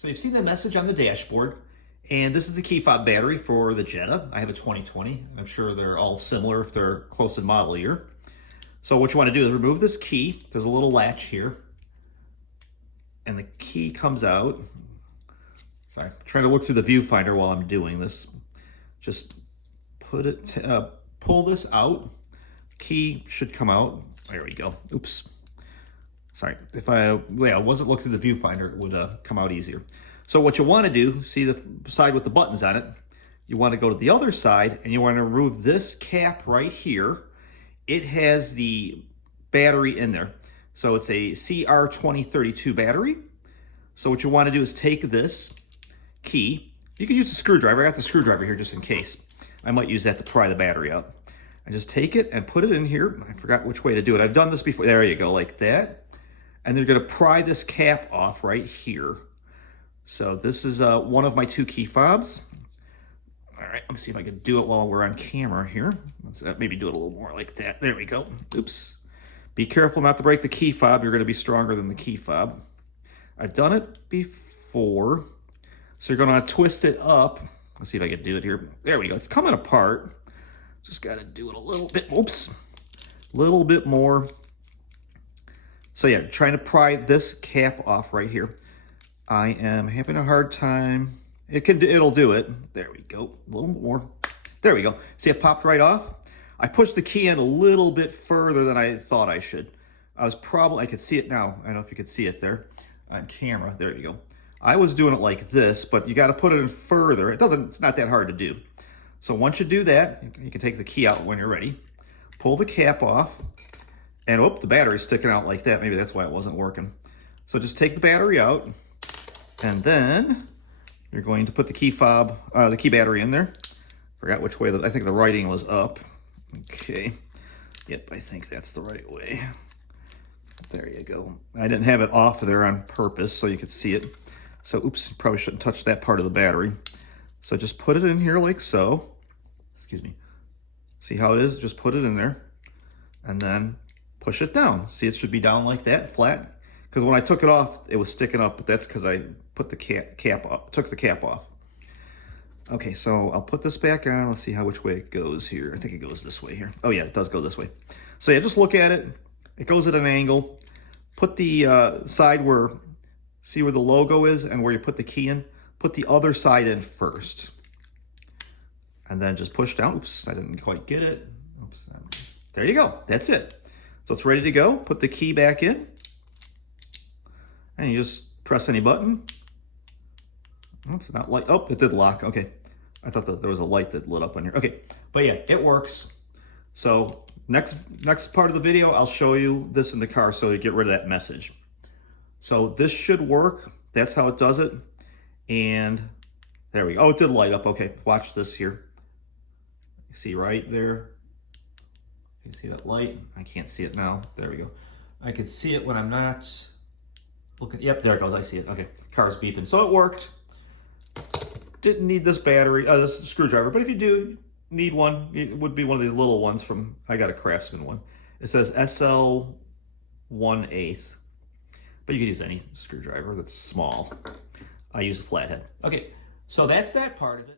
So you've seen the message on the dashboard, and this is the key fob battery for the Jetta. I have a 2020, and I'm sure they're all similar if they're close in model year. So what you want to do is remove this key. There's a little latch here, and the key comes out. Sorry, I'm trying to look through the viewfinder while I'm doing this. Just put it, pull this out. Key should come out. There we go. Oops. Sorry, if I wasn't looking through the viewfinder, it would come out easier. So what you want to do, see the side with the buttons on it, you want to go to the other side and you want to remove this cap right here. It has the battery in there. So it's a CR2032 battery. So what you want to do is take this key. You can use a screwdriver. I got the screwdriver here just in case. I might use that to pry the battery out. I just take it and put it in here. I forgot which way to do it. I've done this before. There you go, like that. And they're going to pry this cap off right here. So this is one of my two key fobs. All right, let me see if I can do it while we're on camera here. Let's maybe do it a little more like that. There we go. Oops. Be careful not to break the key fob. You're going to be stronger than the key fob. I've done it before. So you're going to twist it up. Let's see if I can do it here. There we go. It's coming apart. Just got to do it a little bit. Oops. A little bit more. So yeah, trying to pry this cap off right here. I am having a hard time. It'll do it. There we go. A little more. There we go. See, it popped right off. I pushed the key in a little bit further than I thought I should. I could see it now. I don't know if you could see it there on camera. There you go. I was doing it like this, but you got to put it in further. It's not that hard to do. So once you do that, you can take the key out when you're ready. Pull the cap off. And the battery's sticking out like that. Maybe that's why it wasn't working. So just take the battery out, and then you're going to put the key fob, the key battery in there. Forgot which way, I think the writing was up. Okay. Yep, I think that's the right way. There you go. I didn't have it off there on purpose so you could see it. So, oops, probably shouldn't touch that part of the battery. So just put it in here like so. Excuse me. See how it is? Just put it in there. And then push it down. See, it should be down like that, flat. Because when I took it off, it was sticking up, but that's because I put the cap up, took the cap off. Okay, so I'll put this back on. Let's see which way it goes here. I think it goes this way here. Oh yeah, it does go this way. So yeah, just look at it. It goes at an angle. Put the side see where the logo is and where you put the key in. Put the other side in first. And then just push down. Oops, I didn't quite get it. Oops. There you go. That's it. So it's ready to go. Put the key back in. And you just press any button. Oops, not light. Oh, it did lock. Okay. I thought that there was a light that lit up on here. Okay. But yeah, it works. So next part of the video, I'll show you this in the car so you get rid of that message. So this should work. That's how it does it. And there we go. Oh, it did light up. Okay. Watch this here. You see right there? You see that light? I can't see it now. There we go. I can see it when I'm not looking. Yep, there it goes. I see it. Okay, car's beeping. So it worked. Didn't need this battery, this screwdriver, but if you do need one, it would be one of these little ones from, I got a Craftsman one. It says SL 1/8, but you could use any screwdriver that's small. I use a flathead. Okay, so that's that part of it.